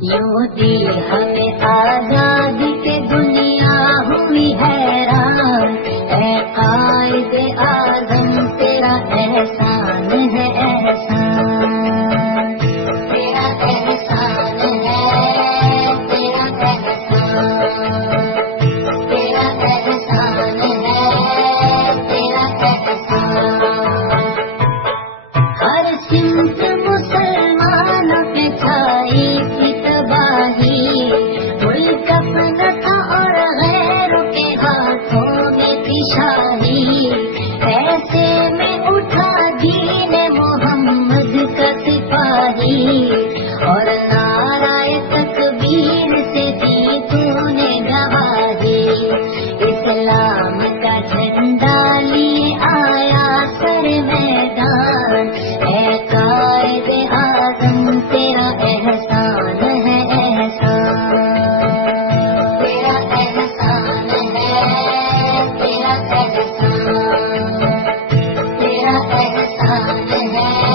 یوں دی ہمیں آزادی کے دنیا ہوئی حیران، اے قائد اعظم تیرا احسان ہے احسان، تیرا احسان ہے، تیرا احسان، تیرا احسان ہے، تیرا احسان۔ ہر سمت مسلمانوں پہ چھائی تھی تباہی، ملک اپنا تھا اور غیروں کے ہاتھوں میں تھی شاہی، ایسے میں اٹھا دین محمد کا سپاہی، اور نعرہ تکبیر سے دی تو نے گواہی، اسلام کا جھنڈا لیے آیا سر میدان، اے قائد اعظم تیرا احسان ہے احسان، تیرا احسان ہے، تیرا احسان، تیرا احسان ہے،